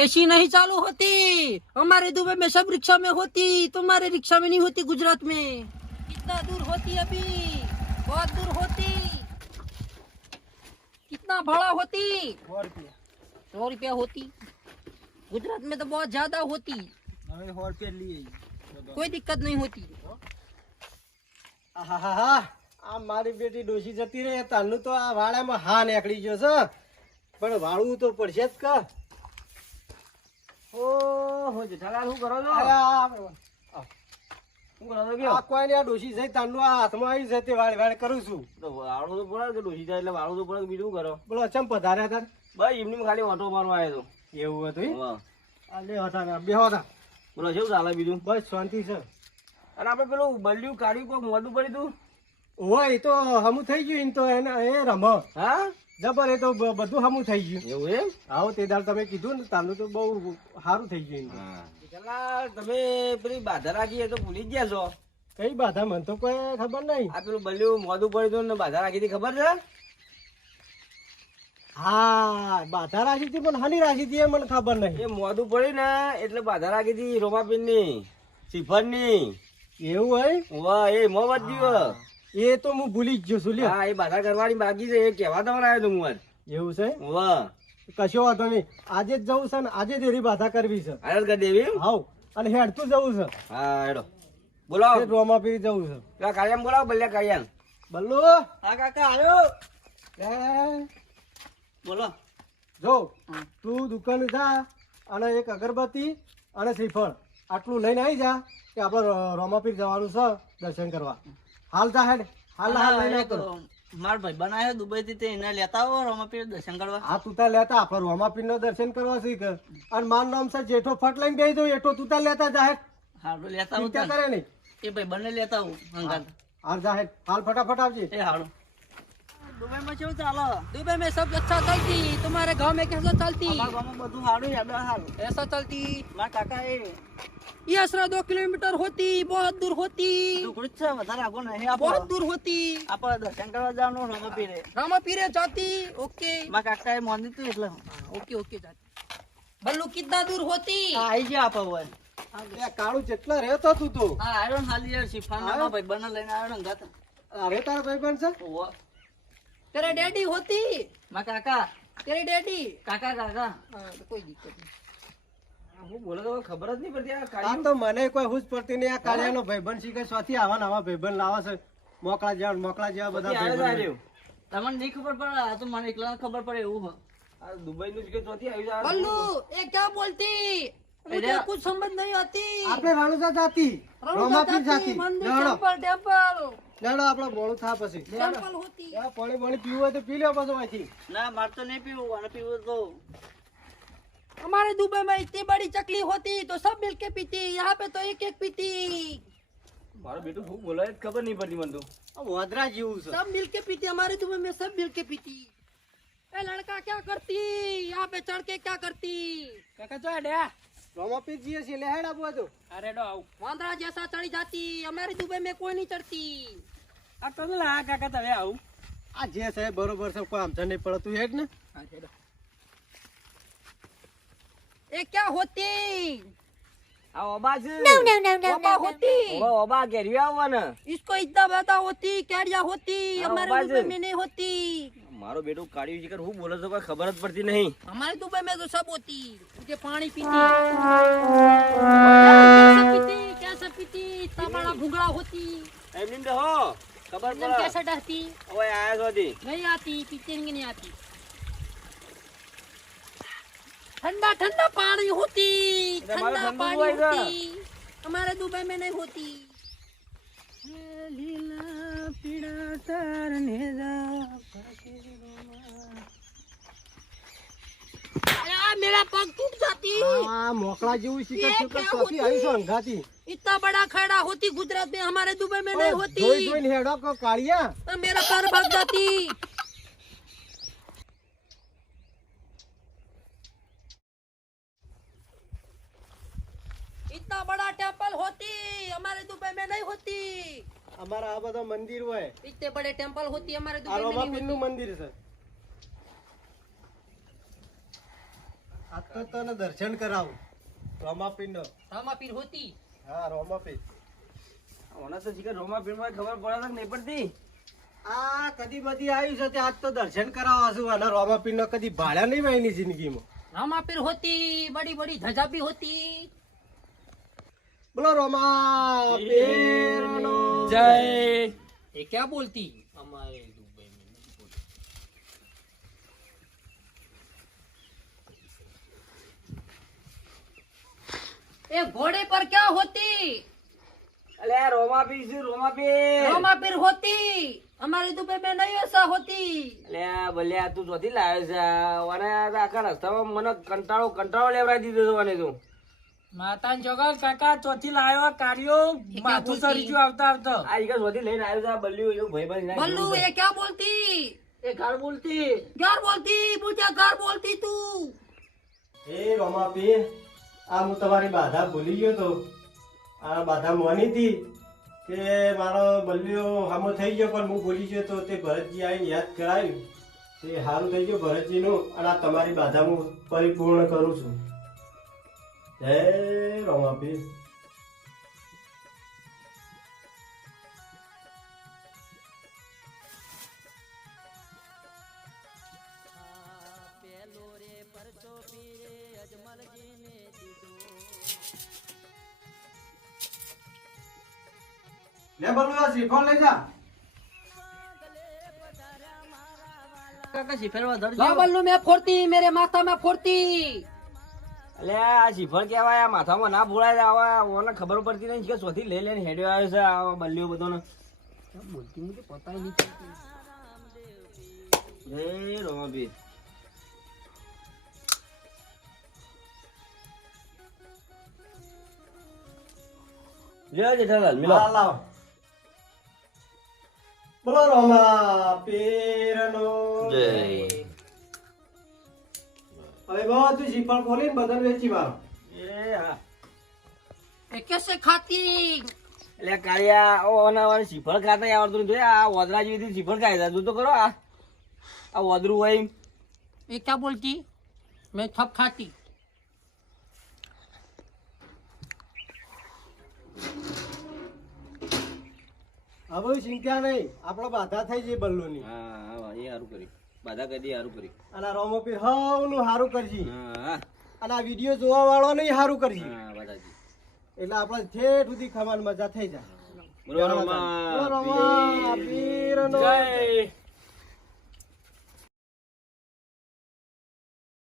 AC नहीं चालू होती, हमारे दुबई में सब रिक्शा में होती, तुम्हारे रिक्शा में नहीं होती गुजरात में। कितना दूर होती अभी, बहुत दूर होती। कितना भाड़ा होती? 100 रुपया होती। गुजरात में तो बहुत ज्यादा होती। 100 रुपया लिए कोई दिक्कत नहीं होती। આ મારી બેટી ડોશી જતી રહે તાનું તો આ વાડામાં હા નીકળી ગયો છે પણ વાળવું તો પડશે જ કા ઓહો જેઠાલાલ શું કરો છો? શું કરો છો આ કોઈ ને આ ડોશી જઈ તાનું આ હાથમાં આવી છે તે વાળ વાળ કરું છું તો વાળું તો પડે કે ડોસી જાય એટલે વાળું તો પડે બીજું કરો બોલો ચમ પધાર્યા હતા બસ એમની ખાલી ઓટો મારવા આવ્યો એવું હતું તો આ લે હતા બેહો હતા બોલો શું ચાલે બીજું? બસ શાંતિ છે અને આપણે પેલું બલ્યું કાઢ્યું કોઈક મોઢું પડ્યું તું હોય એ તો હમું થઈ ગયું એમ તો એને એ રમ હા જબર એ તો બધું હમું થઈ ગયું એવું એમ? આવો તે દાડ તમે કીધું ને તાનું તો બહુ સારું થઈ ગયું એમ તો. જેઠાલાલ તમે પેલી બાધા રાખી એ તો ભૂલી જ ગયા છો. કઈ બાધા મને તો કોઈ ખબર નહીં આ પેલું બલ્યું મોઢું પડ્યું હતું ને બાધા રાખી હતી ખબર છે? હા બાધા રાખી હતી પણ હાની રાખી હતી એ મને ખબર નહીં એ મોઢું પડ્યું ને એટલે બાધા રાખી હતી રોમાપીન ની શ્રીફળ ની. એવું હોય વાહ એ મોહમ્મદ જીવ. એ તો હું ભૂલી જ ગયો છું લ્યો હા એ બાધા કરવાની બાકી છે એ કહેવા તમારે આવ્યો તો હું આજ. એવું છે વાહ કશો વાંધો નહીં આજે જ જવું છે ને આજે જ એની બાધા કરવી છે આનંદ કરી દેવી. હાવ અને હેડતું જવું છે હા હેડો બોલાવો રોમાપીર જવું છે પેલા કાળિયાને બોલાવો બલ્યા કાળિયાને. બલ્લુ હા કાકા આવ્યો. એ, બોલો જો તું દુકાને જા અને એક અગરબત્તી અને શ્રીફળ આટલું લઈને આવી જા કે આપણે રોમાપીર જવાનું છે દર્શન કરવા હાલ જા હેડ હાલ હાલ લઈને આવતો માર ભાઈ બનાયો દુબઈ થી એને લેતા આવો રોમાપીર દર્શન કરવા. હા તું તાર લેતા આપણે રોમાપીર નો દર્શન કરવા શીખ અને માર નામ છે જેઠો ફટ લઈને બેસી દઉં એઠો તું તાર લેતા જા હેડ હારું લેતા ચિંતા આવો કરે નહીં એ ભાઈ બંને લેતા આવું હંગાત. હાલ જા હેડ હાલ ફટાફટ આવજે ए हाड़ो दुबई में क्यों चालो? दुबई में सब अच्छा चलती, तुम्हारे गांव में कैसा चलती? हमारे गांव में બધું હારું યાદ હારું ऐसा चलती मार काका ए ये असरा 2 किलोमीटर होती, बहुत दूर होती, ટુકડી છે વધારે આગો નહીં बहुत दूर होती. આપણે દર્શન કરવા જવાનું रामापीरे जाती. ओके મારા કાકા એ મોની તું એટલે ओके ओके जाती. बल्लू कितना दूर होती? આવી ગયા આપણે હોય એ કાળું જેટલા રહેતો તું તો હા આયરન હાલી યાર શિફાના ભાઈ બને લઈને આવ્યો ને ગાતા અરે તારા ભાઈબંધ છે तेरे डैडी होती, મારા કાકા तेरे डैडी. કાકા કાકા हाँ तो कोई दिक्कत नहीं. હું બોલો તો ખબર જ નહીં પડતી આ આ કાળિયું. તો મને કોઈ હુજ પડતી નહીં આ કાળિયાનો ભાઈબંધ શીખે સ્વાથી આવા નવા ભાઈબંધ લાવે છે મોકળા જેવા બધા ક્યાંથી આવ્યો ભાઈબંધ આવ્યો? તમને નહીં ખબર પડે આ તો મને એકલા ખબર પડે એવું હોય આ દુબઈનું જ કે ચોથી આવ્યું છે આ? बल्लू ये क्या बोलती? मुझे अरे, कुछ समझ नहीं आती. આપણે રણુજા જાતી રોમાપીર જાતી मंदिर લેડો टेम्पल લેડો આપણે મોડું થા પછી टेम्पल होती. આ પાણી પીવું હોય તો પી લો પછી અહીંથી ના મારે તો નહીં પીવું અને પીવું તો हमारे दुबई में इतनी बड़ी चकली होती तो सब मिलके पीती, यहाँ पे तो एक एक पीती. મારો બેટું શું બોલે જ ખબર નહીં પડતી મને તો. આ વોદરા જેવું છે सब मिलके पीती, हमारे दुबई में सब मिलके पीती. ए लड़का क्या करती, यहाँ पे चढ़ के क्या करती? કાકા જો ડે રોમાપીર જીએ છે લેહેડ આપવા દો અરે ડો આવ वांदरा जैसा चढ़ी जाती, हमारे दुबई में कोई नहीं चढ़ती. આ તો લા કાકા તમે આવ આ જે છે બરોબર છે કોઈ આમજા નહીં પડે તું હેડ ને ये क्या होती? આ ઓબા છે. बाबा होती. ઓબા ઓબા ઘેરિયો આવવાને. इसको इतना बता होती, कैरिया होती, हाँ, हमारे बाजू। दुबई में नहीं होती. મારો બેટું કાળિયું શિખર હું બોલે તો કોઈ ખબર જ પડતી નહીં. हमारे दुबई में तो सब होती. मुझे पानी पीती. कैसे पीती, कैसे पीती, इतना बड़ा भूंगड़ा होती. એમની તો હો ખબર एकदम પડે. कैसे डरती? હવે આયા છો તી. नहीं आती, पीते नहीं आती. ठंडा ठंडा पानी होती, हमारे ठंडा ठंडू पानी हुआ है होती. हमारे दुबई में नहीं होती. લીલા પીળા તારને अरे यार, मेरा पग टूट जाती. આ મોકળા જેવું શીખર ये શીખર क्या સ્વાથી होती? આવી છો અંગાતી इतना बड़ा खड़ा होती गुजरात में, हमारे दुबई में नहीं જોઈ होती. જોઈને હેડો કો કાળિયા तो मेरा पैर भाग जाती. इतना बड़ा टेम्पल होती, हमारे दुबई में नहीं होती. અમારા આ બધા મંદિર હોય इतने बड़े टेम्पल होती, हमारे આ दुबई में नहीं રોમાપીર નું होती. મંદિર છે આજ તો તને દર્શન કરાવું રોમાપીરનો. રામાપીર હોતી. હા રોમાપીર. ઓના તો શીખર રોમાપીરમાં ખબર પડે કે નહીં પડતી. આ કદી બધી આવ્યું છે તે આજ તો દર્શન કરાવવા છું અને રોમાપીરનો કદી ભાડ્યા નહીં હોય એની જિંદગીમાં. रामापीर होती, बड़ी बड़ी ध्वजा भी होती. બોલો રોમાપીરનો જય. ये क्या बोलती? हमारे दुबई में नहीं बोलती. ये घोड़े पर क्या होती? અલ્યા રોમાપીર શું રોમાપીર? रामापीर होती. हमारे दुबई में नहीं ऐसा होती. અલ્યા ભલ્યા તું ચોથી લાવ્યો છે? ઓને આખા રસ્તામાં મને કંટાળો લેવડાવી દીધો તો મને તું. માતા જગલ કાકા ચોથી લાયો કાર્યો માથું સરી ગયું આવતા આવતા આ ઈગર ચોથી લઈને આવ્યો છે આ બલ્યું એવું ભાઈ ભાઈ बल्लू ये क्या बोलती? એ ઘર બોલતી घर बोलती. मुझे घर बोलती तू. એ રોમાપીર આ હું તમારી બાધા ભૂલી ગયો તો આ બાધા માની હતી કે મારો બલ્યો હામો થઈ ગયો પણ હું ભૂલી ગયો તો તે ભરતજી આવીને યાદ કરાવ્યું તે સારું થઈ ગયું ભરતજીનું અને આ તમારી બાધા હું પરિપૂર્ણ કરું છું. જય રોમાપીર. લે બલ્લુ આ શ્રીફળ લઈ જા. કાકા શીફેરવા ધરજો ला बल्लू मैं फोड़ती. मेरे माथा में फोड़ती. અલ્યા આ શીફળ કહેવાય આ માથામાં ના ફોડાય આવા ઓને ખબર પડતી નહીં કે ચોથી લઈ લઈને હેડ્યો આવ્યો છે આ બલ્યો બધાનો. क्या बोलती मुझे पता ही नहीं चलती. જય રોમાપીર. જય જેઠાલાલ મિલો. હા, લાવો. બોલો રોમાપીરનો જય. હવે બધું શ્રીફળ ખોલીને બધાને વેચી મારો. એ હા. ये कैसे खाती? એટલે કાળિયા ઓના શીફળ ખાતા આવડતું નથી. આ ઓદરા જેવી શીફળ ખાય છે. તું તો કરો આ ઓદરું હોય એમ. ये क्या बोलती? मैं सब खाती. હવે બધું ચિંતા નહીં આપણે બાધા થઈ છે બલ્લુની હા હા એ સારું કરી બાધા કરી સારું કરી. અને આ રોમાપીર હવનું સારું કરજી હા અને આ વિડીયો જોવા વાળો નહીં સારું કરજી હા બાધાજી. એટલે આપણે ઠેઠ સુધી ખાવાની મજા થઈ જાય. બોલો રોમાપીર. રોમાપીરનો જય.